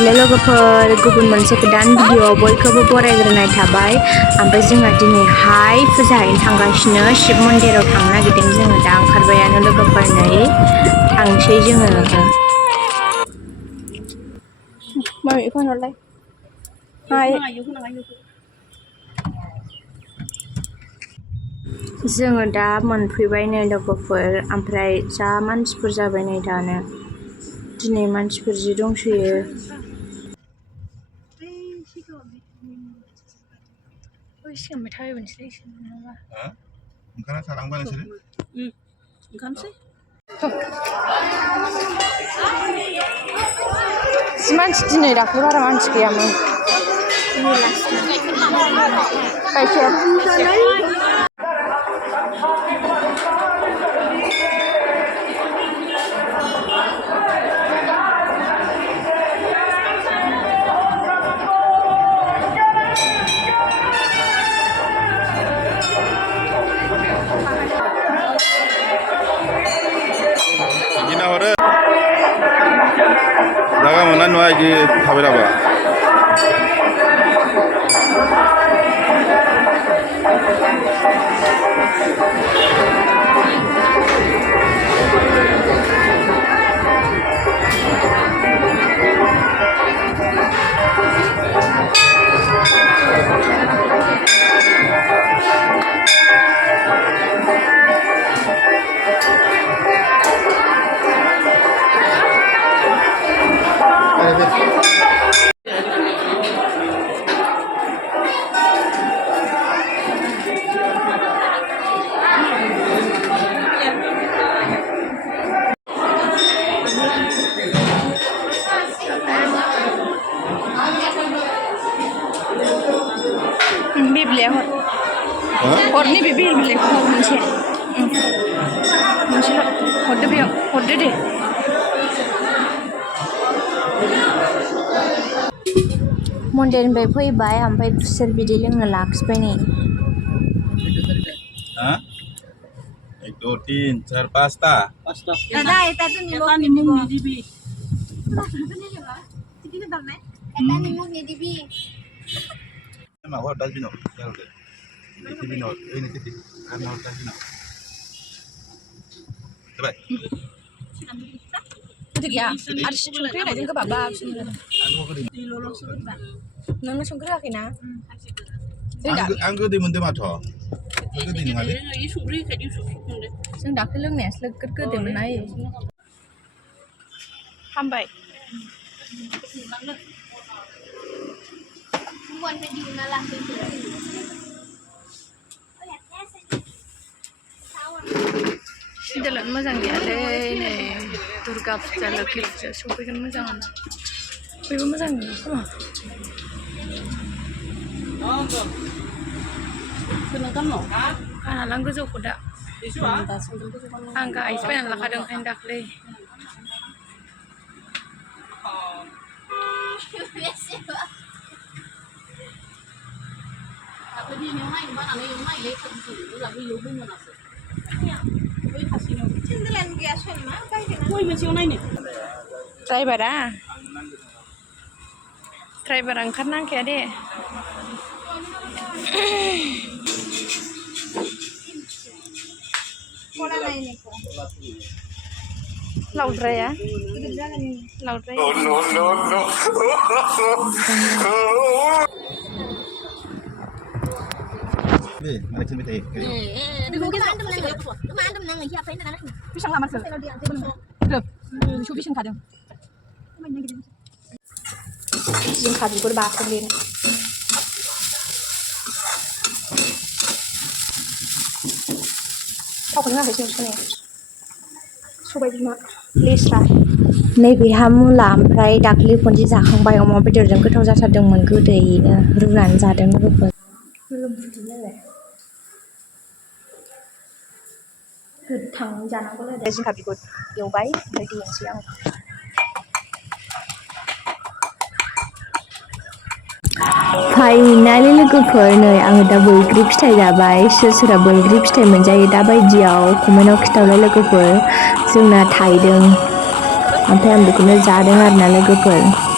Hello लोगोफोर गुबुन मोनसे गोदान भिडिअ बयखौबो बरायग्रोनाय थाबाय ओमफ्राय जोंहा दिनैहाय फुजा हैनो थांगासिनो शिब मन्दिराव थांनो नागिरदों जोङो दा ओंखारबायानो लोगोफोर नै थांसै जोङो माबे फनहरलाय हाय जोङो दा मोनफैबाय नै लोगोफोर ओमफ्राय जा मानसिफोर जाबाय नै दानो दिनै मानसिफोर जि दंसोयो सिगांबाय थाबायबोनोसै ओंखारना थालांबा नोंसोरो ओंखारनोसै जि मानसि दिनै दाख्लै बारा मानसि गैयामोन गाइखेर जागा मोननाय नङा बिदि थाबायलाबा बिब्लिया हरनि बे बिब्लिखौ हर मोनसेल' हरदो बेयाव हरदो दे मन्दिरनिफ्राय फैबाय ओमफ्राय खुसेर बिदै लोंनो लाखिबाय नै 1 2 3 4 5 दादा eta tuh nimuk nih dibi eta nimuk nih dibi emang hor das bino jalde itu bino ini tadi karena hor das bino coba Betul ya, harus sungkri aja ke babak sini. Nona sungkri lagi na? Anggo di mundur matho. Anggo di ngali. Sing dak lưng nes leget ke de menai. Hambai. Bukan di mana lah. Jalan मोजां गैयालै नै दुर्गा फुजा लोखि फुजा सफैगोन मोजाङानो बयबो मोजां नुयो खोमा आंहालां गोजौखौ दा आं गाहायसो बायनानै लाखादों ओंखायनो दाख्लै ड्राइभारा ओंखारनांखाया दे लावद्राया लावद्राया mari sini teh. Pisang lama sih. Coba pisang kadang. Pisang kadang gue bakar din. Kau kenal gak sih sini? Coba cuma Lisa. नैबे मुला ओमफ्राय दाख्लै खनसे जाखांबाय अमा बेदरजों गोथाव जाथारदोंमोन गोदैनो रुनानै जादों लोगोफोर गोथां जानांगौ आरो जिंखा बिगुर एवबाय ओमफ्राय देनोसै आं फाइनालि लोगोफोर नै आङो दा बैग्रि फिथाइ जाबाय सोर सोरहा बैग्रि फिथाइ मोनजायो दा बायदियाव कमेन्टआव खिथावलाय लोगोफोर जोंना थाइदों ओमफ्राय आं बेखौनो जादों आरोना लोगोफोर